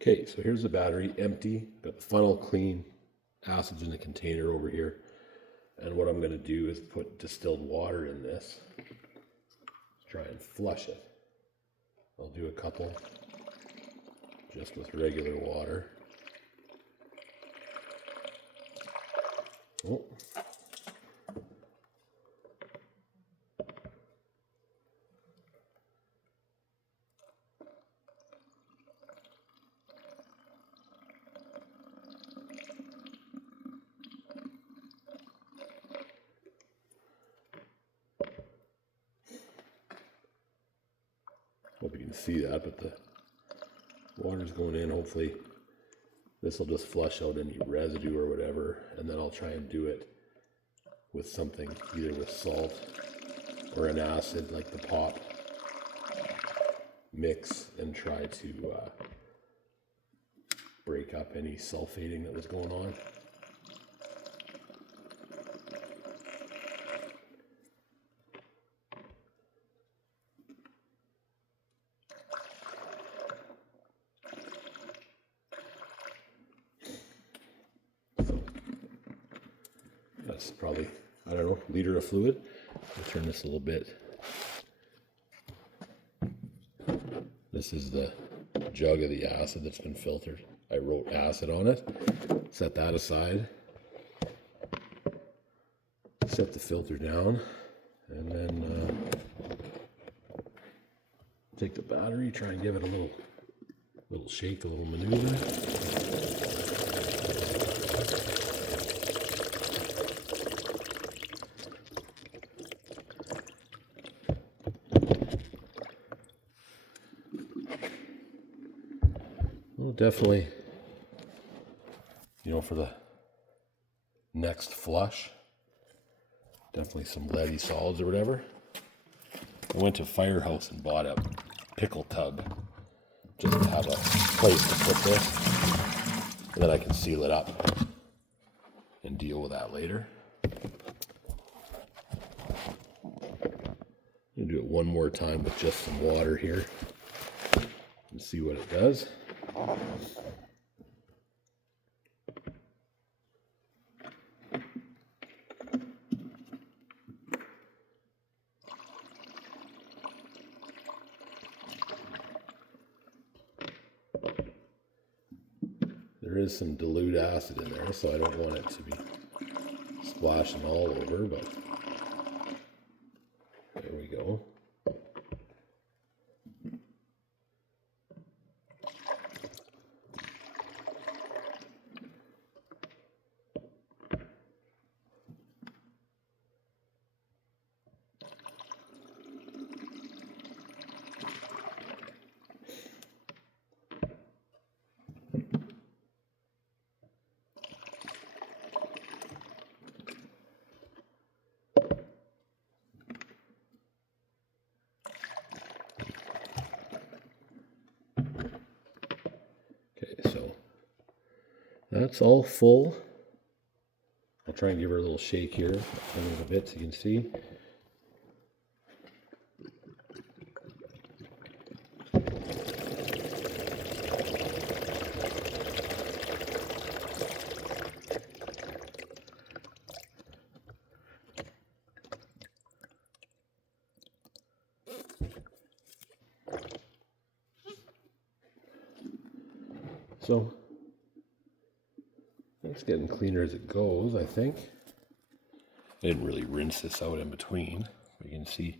Okay, so here's the battery, empty. Got the funnel clean, acids in the container over here. And what I'm going to do is put distilled water in this. Try and flush it. I'll do a couple just with regular water. Oh. Hope you can see that, but the water's going in. Hopefully this will just flush out any residue or whatever, and then I'll try and do it with something, either with salt or an acid like the pop mix, and try to break up any sulfating that was going on. That's probably, I don't know, liter of fluid. I'll turn this a little bit. This is the jug of the acid that's been filtered. I wrote acid on it. Set that aside. Set the filter down. And then take the battery, try and give it a little shake, a little maneuver. Well, definitely, you know, for the next flush, definitely some leady solids or whatever. I went to Firehouse and bought a pickle tub just to have a place to put this, and then I can seal it up and deal with that later. I'm gonna do it one more time with just some water here and see what it does. There is some dilute acid in there, so I don't want it to be splashing all over, but there we go. Okay, so that's all full. I'll try and give her a little shake here. I'll turn it a bit so you can see. So it's getting cleaner as it goes, I think. I didn't really rinse this out in between. You can see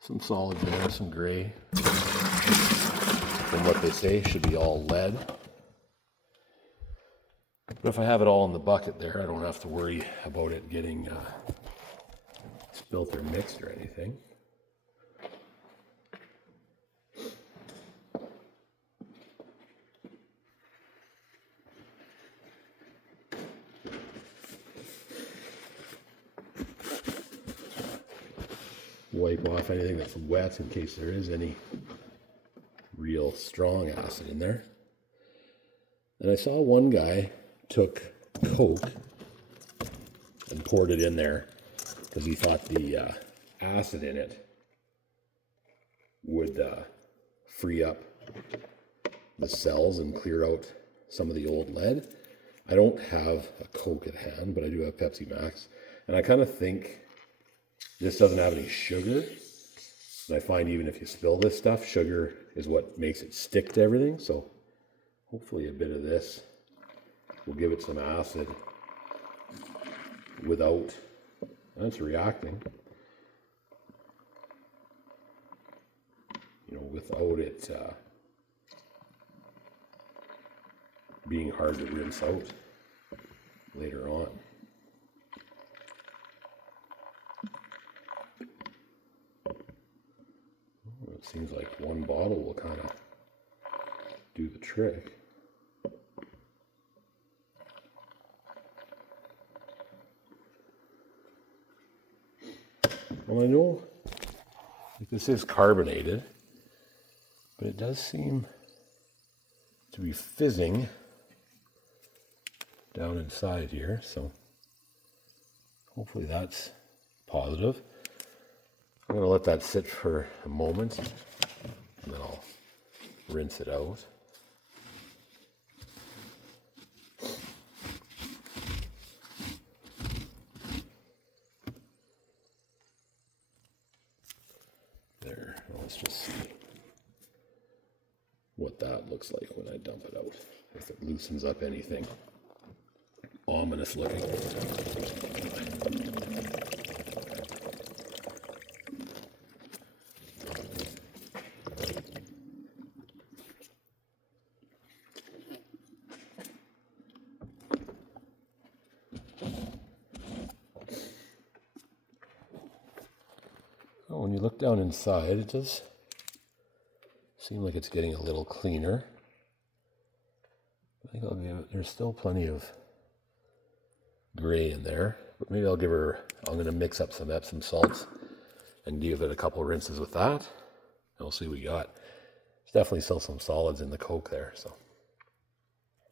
some solids in there, some gray. From what they say, should be all lead. But if I have it all in the bucket there, I don't have to worry about it getting spilt or mixed or anything. Wipe off anything that's wet in case there is any real strong acid in there. And I saw one guy took Coke and poured it in there because he thought the acid in it would free up the cells and clear out some of the old lead. I don't have a Coke at hand, but I do have Pepsi Max. And I kind of think this doesn't have any sugar. And I find even if you spill this stuff, sugar is what makes it stick to everything. So hopefully a bit of this will give it some acid without, that's reacting, you know, without it being hard to rinse out later on. It seems like one bottle will kind of do the trick. Well, I know like this is carbonated, but it does seem to be fizzing down inside here, so hopefully that's positive. I'm going to let that sit for a moment, and then I'll rinse it out. There, let's just see what that looks like when I dump it out, if it loosens up anything. Ominous looking. Oh, when you look down inside, it does seem like it's getting a little cleaner. I think I'll give it, there's still plenty of gray in there, but maybe I'm going to mix up some Epsom salts and give it a couple rinses with that. And we'll see what we got. There's definitely still some solids in the Coke there, so.